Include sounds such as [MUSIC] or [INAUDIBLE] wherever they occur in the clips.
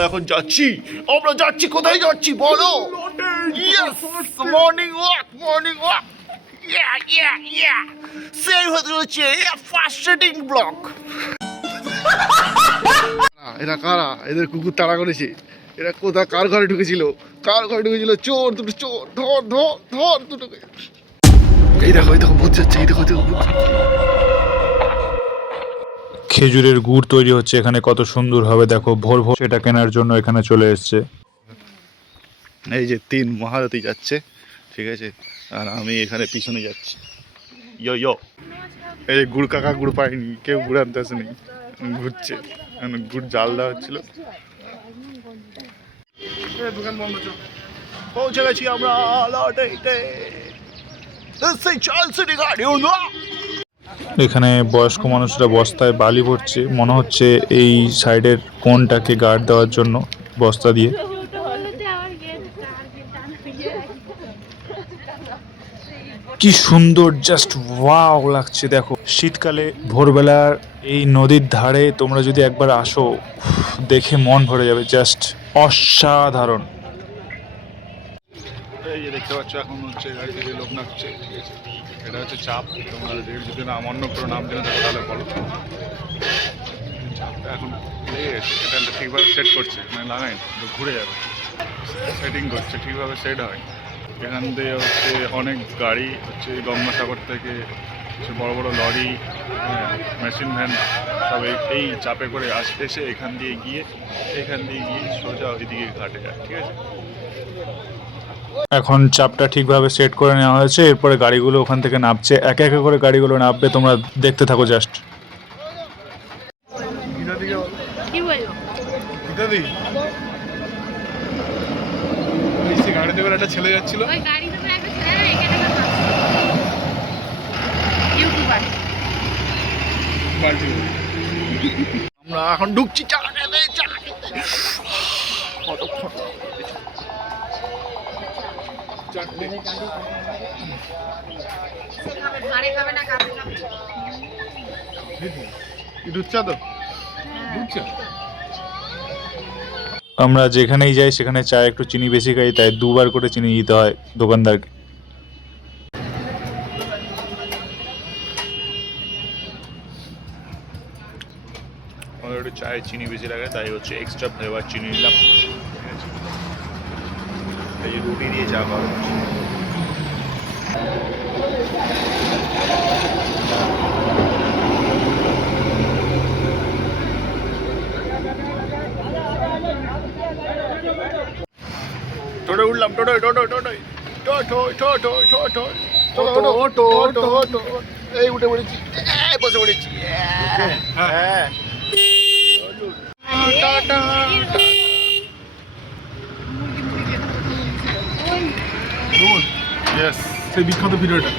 আমরা এখন যাচ্ছি। আমরা যাচ্ছি, কোথায় যাচ্ছি বলো? মর্নিং ওয়াক মর্নিং ওয়াক সেই হতে হচ্ছে ফার্স্টেটিং ব্লক এরা কারা? এদের কুকুর তাড়া করেছে। এরা কোথা কার ঘরে ঢুকেছিল? কার ঘরে ঢুকেছিল? চোর, দুটো চোর। ধর ধর ধর, দুটোকে। এই দেখো এই দেখো ভূত যাচ্ছে, এই দেখো দেখো খেজুরের গুড় তৈরি হচ্ছে, এখানে কত সুন্দর হবে, দেখো, ভোর ভোর সেটা কেনার জন্য এখানে চলে এসছে। এই যে তিন মহারথী যাচ্ছে, ঠিক আছে, আর আমি এখানে পিছনে যাচ্ছি। ইয়ো ইয়ো। এই যে গুড় কাকা গুড় পাইনি কেউ গুড় আনতে আসেনি, ঘুরছে। গুড় জাল দেওয়া হচ্ছিল। পৌঁছে গেছি আমরা এখানে বয়স্ক মানুষরা বস্তায় বালি ভরছে। মনে হচ্ছে এই সাইডের কোনটাকে গার্ড দেওয়ার জন্য বস্তা দিয়ে। কি সুন্দর জাস্ট ওয়াও লাগছে, দেখো। শীতকালে ভোরবেলার এই নদীর ধারে তোমরা যদি একবার আসো দেখে মন ভরে যাবে জাস্ট অসাধারণ। দেখতে পাচ্ছ, এখন হচ্ছে গাড়ি থেকে লোক নাচছে ঠিক আছে? এটা হচ্ছে চাপ তোমরা যদি যদি নাম অন্য কোনো নাম জেনে থাকো, তাহলে বলো। চাপটা এখন এটা ঠিকভাবে সেট করছে মানে লাগাই ঘুরে যাবে। সেটিং করছে, ঠিকভাবে সেট হয় এখান দিয়ে হচ্ছে অনেক গাড়ি হচ্ছে গঙ্গাসাগর থেকে হচ্ছে বড় বড় লরি মেশিন ভ্যান সব এই চাপে করে আসতে এসে এখান দিয়ে গিয়ে, এখান দিয়ে গিয়ে সোজা ওইদিকে ঘাটে যায়, ঠিক আছে? এখন চাপটা ঠিকভাবে সেট করে নেওয়া হয়েছে এরপরে গাড়িগুলো ওখান থেকে নামছে। একে একে করে গাড়িগুলো নামবে তোমরা দেখতে থাকো জাস্ট। গাড়িতে করে একটা ছেলে যাচ্ছিল। আমরা এখন ঢুকছি চা খেতে চা খেতে। [LAUGHS] কতক্ষণ ঘরে খাবে না দুধ চা। আমরা যেখানেই যাই সেখানে চা একটু চিনি বেশি খাই তাই দুবার করে চিনি দিতে হয় দোকানদারকে। একটু চায়ে চিনি বেশি লাগে তাই হচ্ছে এক্সট্রা ফ্লেভার চিনি নিলাম। এই রুটি দিয়ে চা হচ্ছে। টোটো উঠলাম টোটো টোটো টোটো টোটো টোটো টোটো টোটো টোটো টোটো। এই উঠে পড়েছি এই বসে পড়েছি হ্যাঁ। টাটা। সেই বিখ্যাত ভিডিওটা।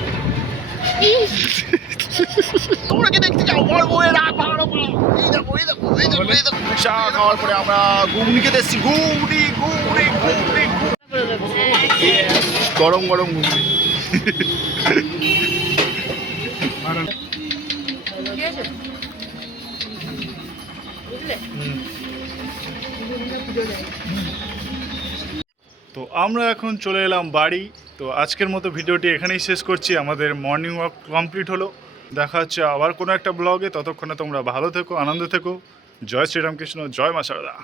দেখতে চাও? বউয়ের রাগ ভালো এই দেখো এই দেখো এই দেখো এই দেখো। চা খাওয়ার পরে আমরা ঘুগনি খেতে এসেছি। ঘুগনি ঘুগনি ঘুগনি ঘুগনি। গরম গরম ঘুগনি। ঠিক আছে বুঝলে তো আমরা এখন চলে এলাম বাড়ি। তো আজকের মতো ভিডিওটি এখানেই শেষ করছি। আমাদের মর্নিং ওয়াক কমপ্লিট হলো। দেখা হচ্ছে আবার কোনো একটা ব্লগে ততক্ষণে তোমরা ভালো থেকো, আনন্দ থেকো। জয় শ্রীরামকৃষ্ণ, জয় মা সারদা।